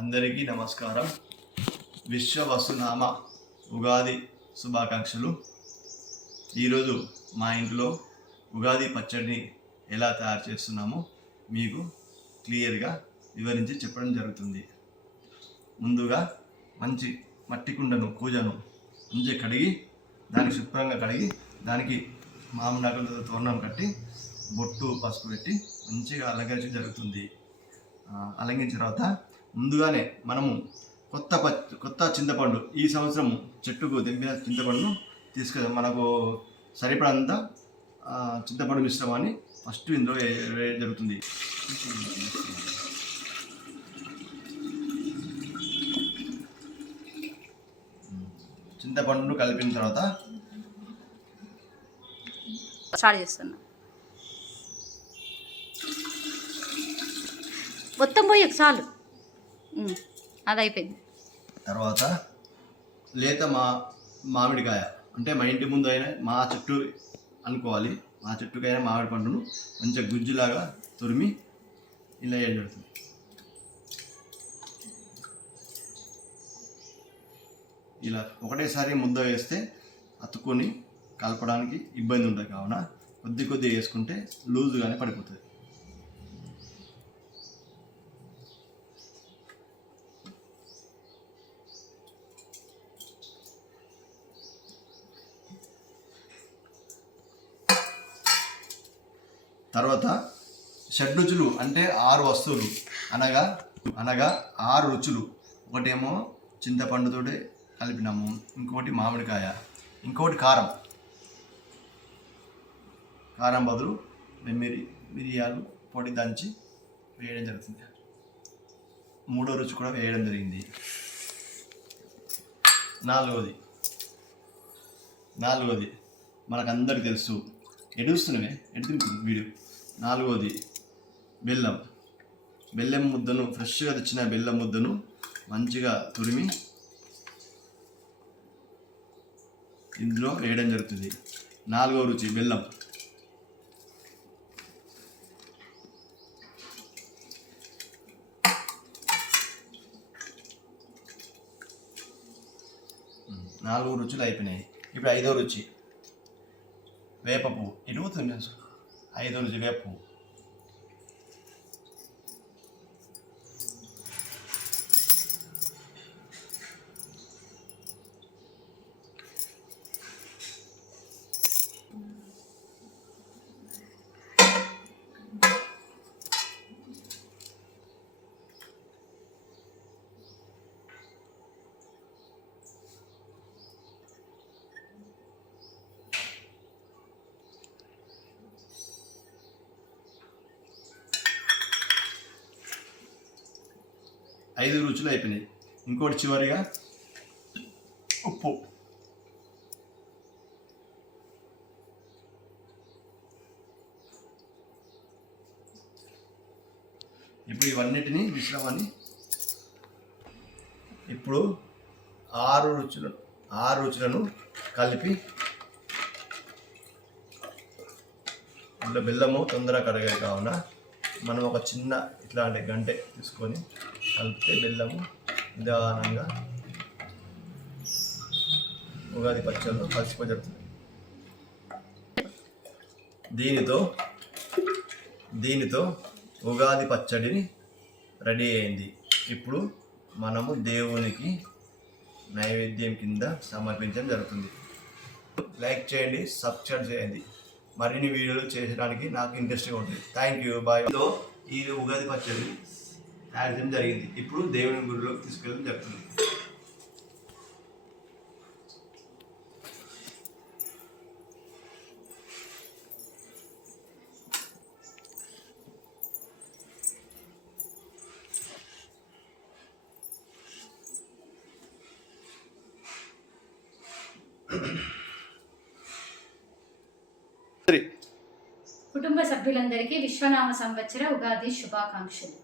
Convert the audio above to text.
అందరికీ నమస్కారం. విశ్వ వసునామ ఉగాది శుభాకాంక్షలు. ఈరోజు మా ఇంట్లో ఉగాది పచ్చడిని ఎలా తయారు చేస్తున్నామో మీకు క్లియర్గా వివరించి చెప్పడం జరుగుతుంది. ముందుగా మంచి మట్టి కుండను కూజను మంచిగా కడిగి దానికి శుభ్రంగా కడిగి దానికి మామిడి ఆకులతో తోరణం కట్టి బొట్టు పసుపు పెట్టి మంచిగా అలంకరించడం జరుగుతుంది. అలంకరించిన తర్వాత ముందుగానే మనము కొత్త చింతపండు ఈ సంవత్సరం చెట్టుకు తెంపిన చింతపండును తీసుకెళ్తాం. మనకు సరిపడంత చింతపండు మిశ్రమాన్ని ఫస్ట్ ఇందులో వేయడం జరుగుతుంది. చింతపండును కలిపిన తర్వాత స్టార్ట్ చేస్తున్నా. మొత్తం పోయి చాలు, అది అయిపోయింది. తర్వాత లేత మామిడికాయ అంటే మా ఇంటి ముందు అయినా మా చెట్టు అనుకోవాలి, మా చెట్టుకైనా మామిడి పండును మంచిగా గుజ్జులాగా తురిమి ఇలా వేయడం జరుగుతుంది. ఇలా ఒకటేసారి ముద్ద వేస్తే అతుక్కొని కలపడానికి ఇబ్బంది ఉంటుంది, కావున కొద్ది వేసుకుంటే లూజుగానే పడిపోతుంది. తర్వాత షడ్రుచులు అంటే 6 వస్తువులు అనగా 6 రుచులు. ఒకటేమో చింతపండుతోటి కలిపినాము, ఇంకోటి మామిడికాయ, ఇంకోటి కారం బదులు మిరియాలు పొడి దంచి వేయడం జరుగుతుంది. 3వ రుచి కూడా వేయడం జరిగింది. నాలుగవది మనకందరికి తెలుసు, ఎడుతుంది వీడియో. 4వది బెల్లం ముద్దను, ఫ్రెష్గా తెచ్చిన బెల్లం ముద్దను మంచిగా తురిమి ఇందులో వేయడం జరుగుతుంది. 4వ రుచి బెల్లం. 4 రుచులు అయిపోయినాయి. ఇప్పుడు 5వ రుచి వేప పువ్వు. ఇరుగుతుంది 5వ రుచి వేప పువ్వు. ఐదు రుచులు అయిపోయినాయి. ఇంకోటి చివరిగా ఉప్పు. ఇప్పుడు ఇవన్నిటిని మిశ్రమాన్ని ఇప్పుడు 6 రుచులను కలిపి అందులో బెల్లము తొందరగా కరగాలి, కావున మనం ఒక చిన్న ఇట్లాంటి గంటె తీసుకొని కలిపితే బెల్లము నిదానంగా ఉగాది పచ్చడిలో కలిసిపోతుంది. దీనితో ఉగాది పచ్చడిని రెడీ అయింది. ఇప్పుడు మనము దేవునికి నైవేద్యం కింద సమర్పించడం జరుగుతుంది. లైక్ చేయండి, సబ్స్క్రైబ్ చేయండి. మరిన్ని వీడియోలు చేయడానికి నాకు ఇంట్రెస్ట్గా ఉంటుంది. Thank you, bye. ఈ ఉగాది పచ్చడి తయారు చేయడం జరిగింది. ఇప్పుడు దేవుని గుడిలోకి తీసుకెళ్ళడం జరుగుతుంది. కుటుంబ సభ్యులందరికీ విశ్వనామ సంవత్సర ఉగాది శుభాకాంక్షలు.